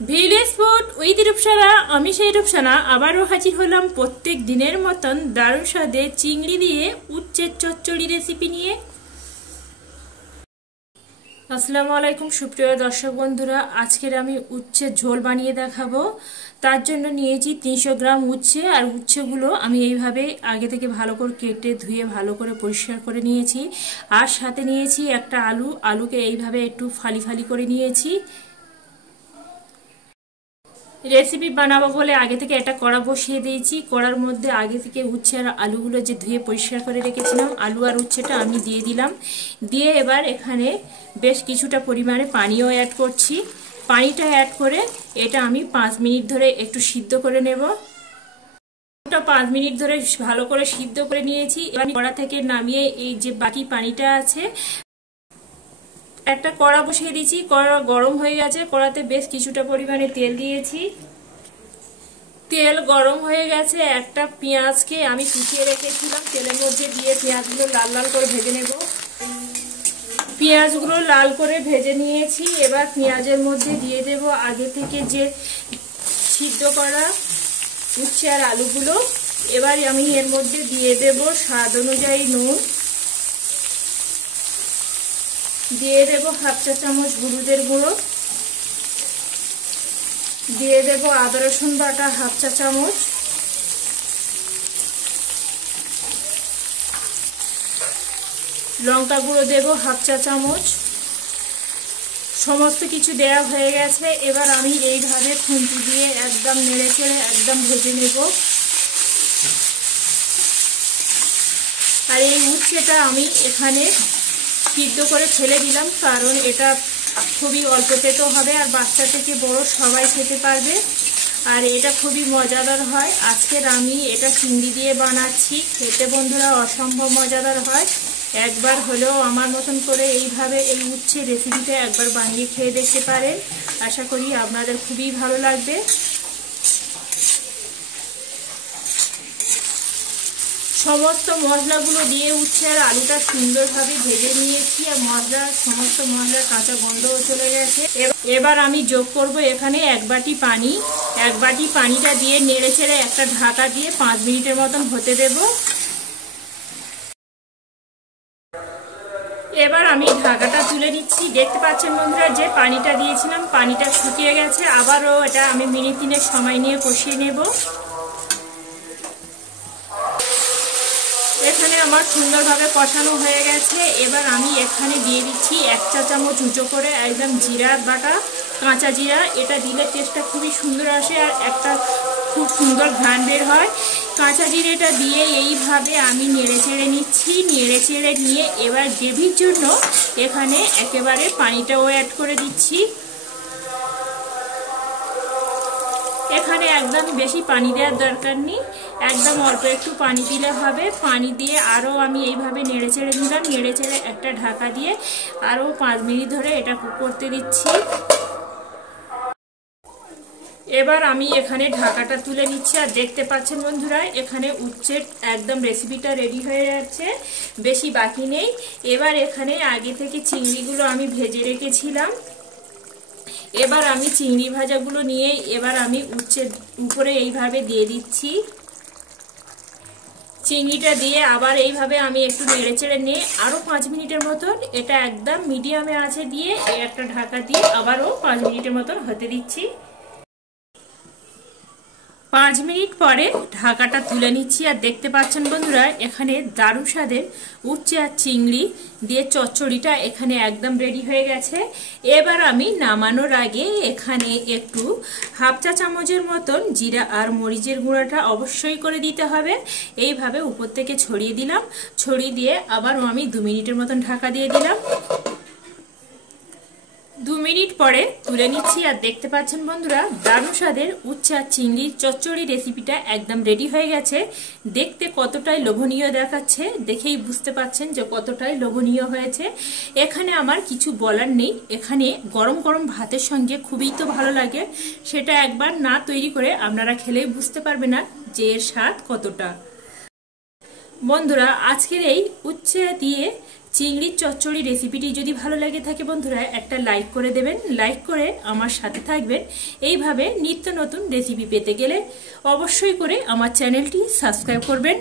Village food with Rupsana. আমি সেই রূপসানা আবারও হাজির হলাম প্রত্যেক দিনের মতন দারুণ স্বাদে চিংড়ি দিয়ে উচ্ছের চচ্চড়ি রেসিপি নিয়ে। আসসালামু আলাইকুম সুপ্রিয় দর্শক বন্ধুরা, আজকের আমি উচ্ছের ঝোল বানিয়ে দেখাবো। তার জন্য নিয়েছি 300 গ্রাম উচ্ছে, আর উচ্ছেগুলো আমি এইভাবে আগে থেকে ভালো করে কেটে ধুয়ে ভালো করে পরিষ্কার করে নিয়েছি। আর সাথে নিয়েছি একটা আলুকে এইভাবে একটু ফালি ফালি করে নিয়েছি। রেসিপি বানাবো বলে আগে থেকে একটা কড়া বসিয়ে দিয়েছি। কড়ার মধ্যে আগে থেকে উচ্ছে আর আলুগুলো যে ধুয়ে পরিষ্কার করে রেখেছিলাম, আলু আর উচ্ছেটা আমি দিয়ে দিলাম। দিয়ে এবার এখানে বেশ কিছুটা পরিমাণে পানিও অ্যাড করছি। পানিটা অ্যাড করে এটা আমি 5 মিনিট ধরে একটু সিদ্ধ করে নেব। 5 মিনিট ধরে ভালো করে সিদ্ধ করে নিয়েছি। এবার কড়া থেকে নামিয়ে এই যে বাকি পানিটা আছে, একটা কড়া বসিয়ে দিয়েছি। কড়া গরম হয়ে গেছে, কড়াতে বেশ কিছুটা পরিমাণে তেল দিয়েছি। তেল গরম হয়ে গেছে, একটা পেঁয়াজকে আমি কুচিয়ে রেখেছিলাম তেলের মধ্যে দিয়ে পেঁয়াজগুলো লাল লাল করে ভেজে নেব। পেঁয়াজগুলো লাল করে ভেজে নিয়েছি। এবার পেঁয়াজের মধ্যে দিয়ে দেব আগে থেকে যে সিদ্ধ করা উচ্ছে আর আলুগুলো। এবার আমি এর মধ্যে দিয়ে দেব স্বাদ অনুযায়ী নুন, দিয়ে দেব হাফ চা চামচ হলুদের গুঁড়ো, দিয়ে দেব আদা রসুন বাটা হাফ চা চামচ, লঙ্কা গুঁড়ো দেব হাফ চা চামচ। সমস্ত কিছু দেওয়া হয়ে গেছে। এবার আমি এইভাবে খুন্তি দিয়ে একদম নেড়ে চেড়ে একদম ভেজে নেব। আর এই উচ্ছেটা আমি এখানে সিদ্ধ করে ফেলে দিলাম, কারণ এটা খুবই অল্প তেতো হবে আর বাচ্চা থেকে বড় সবাই খেতে পারবে। আর এটা খুবই মজাদার হয়। আজকের আমি এটা চিংড়ি দিয়ে বানাচ্ছি, খেতে বন্ধুরা অসম্ভব মজাদার হয়। একবার হলেও আমার মতন করে এইভাবে এই উচ্ছে রেসিপিটা একবার বানিয়ে খেয়ে দেখতে পারেন। আশা করি আপনাদের খুবই ভালো লাগবে। সমস্ত মশলাগুলো দিয়ে উচ্ছে আর আলুটা সুন্দরভাবে ভেজে নিয়েছি, আর সমস্ত মশলার কাঁচা গন্ধও চলে গেছে। এবার আমি যোগ করব এখানে 1 বাটি পানি। 1 বাটি পানিটা দিয়ে নেড়ে চেড়ে একটা ঢাকা দিয়ে 5 মিনিটের মতন হতে দেব। এবার আমি ঢাকাটা তুলে নিচ্ছি। দেখতে পাচ্ছেন বন্ধুরা যে পানিটা দিয়েছিলাম, পানিটা শুকিয়ে গেছে। আবারও এটা আমি মিনিট 3 সময় নিয়ে কষিয়ে নেব। এখানে আমার সুন্দরভাবে কষানো হয়ে গেছে। এবার আমি এখানে দিয়ে দিচ্ছি 1 চা চামচ উঁচো করে একদম জিরা বাটা, কাঁচা জিরা। এটা দিলে টেস্টটা খুবই সুন্দর আসে আর একটা খুব সুন্দর ঘ্রাণ বের হয়। কাঁচা জিরেটা দিয়ে এইভাবে আমি নেড়ে চেড়ে নিচ্ছি। নেড়ে চেড়ে নিয়ে এবার গ্রেভির জন্য এখানে একেবারে পানিটাও অ্যাড করে দিচ্ছি। এখানে একদম বেশি পানি দেওয়ার দরকার নেই, একদম অল্প একটু পানি দিলে হবে। পানি দিয়ে আরও আমি এইভাবে নেড়ে চেড়ে নিলাম। নেড়ে চেড়ে একটা ঢাকা দিয়ে আরও 5 মিনিট ধরে এটা কুক করতে দিচ্ছি। এবার আমি এখানে ঢাকাটা তুলে নিচ্ছি। আর দেখতে পাচ্ছেন বন্ধুরা এখানে উচ্ছের একদম রেসিপিটা রেডি হয়ে যাচ্ছে, বেশি বাকি নেই। এবার এখানে আগে থেকে চিংড়িগুলো আমি ভেজে রেখেছিলাম। এবার আমি চিংড়ি ভাজাগুলো নিয়ে এবার আমি উচ্ছের উপরে এইভাবে দিয়ে দিচ্ছি। চিংড়িটা দিয়ে আবার এইভাবে আমি একটু নেড়ে চেড়ে নিয়ে আরও 5 মিনিটের মতন এটা একদম মিডিয়ামে আঁচে দিয়ে একটা ঢাকা দিয়ে আবারও 5 মিনিটের মতন হতে দিচ্ছি। 5 মিনিট পরে ঢাকাটা তুলে নিচ্ছি। আর দেখতে পাচ্ছেন বন্ধুরা এখানে দারুণ স্বাদের উচ্ছে আর চিংড়ি দিয়ে চচ্চড়িটা এখানে একদম রেডি হয়ে গেছে। এবার আমি নামানোর আগে এখানে একটু হাফ চা চামচের মতন জিরা আর মরিচের গুঁড়োটা অবশ্যই করে দিতে হবে। এইভাবে উপর থেকে ছড়িয়ে দিলাম। ছড়িয়ে দিয়ে আবারও আমি 2 মিনিটের মতন ঢাকা দিয়ে দিলাম। 2 মিনিট পরে তুলে নিচ্ছি। আর দেখতে পাচ্ছেন বন্ধুরা দারুণ স্বাদের উচ্ছে আর চিংড়ির চচ্চড়ি রেসিপিটা একদম রেডি হয়ে গেছে। দেখতে কতটাই লোভনীয় দেখাচ্ছে, দেখেই বুঝতে পাচ্ছেন যে কতটাই লোভনীয় হয়েছে। এখানে আমার কিছু বলার নেই। এখানে গরম গরম ভাতের সঙ্গে খুবই তো ভালো লাগে। সেটা একবার না তৈরি করে আপনারা খেলেই বুঝতে পারবে না যে এর স্বাদ কতটা। বন্ধুরা আজকের এই উচ্ছে দিয়ে চিংড়ির চচ্চড়ি রেসিপিটি যদি ভালো লাগে থাকে বন্ধুরা একটা লাইক করে দেবেন, লাইক করে আমার সাথে থাকবেন। এইভাবে নিত্য নতুন রেসিপি পেতে গেলে অবশ্যই করে আমার চ্যানেলটি সাবস্ক্রাইব করবেন।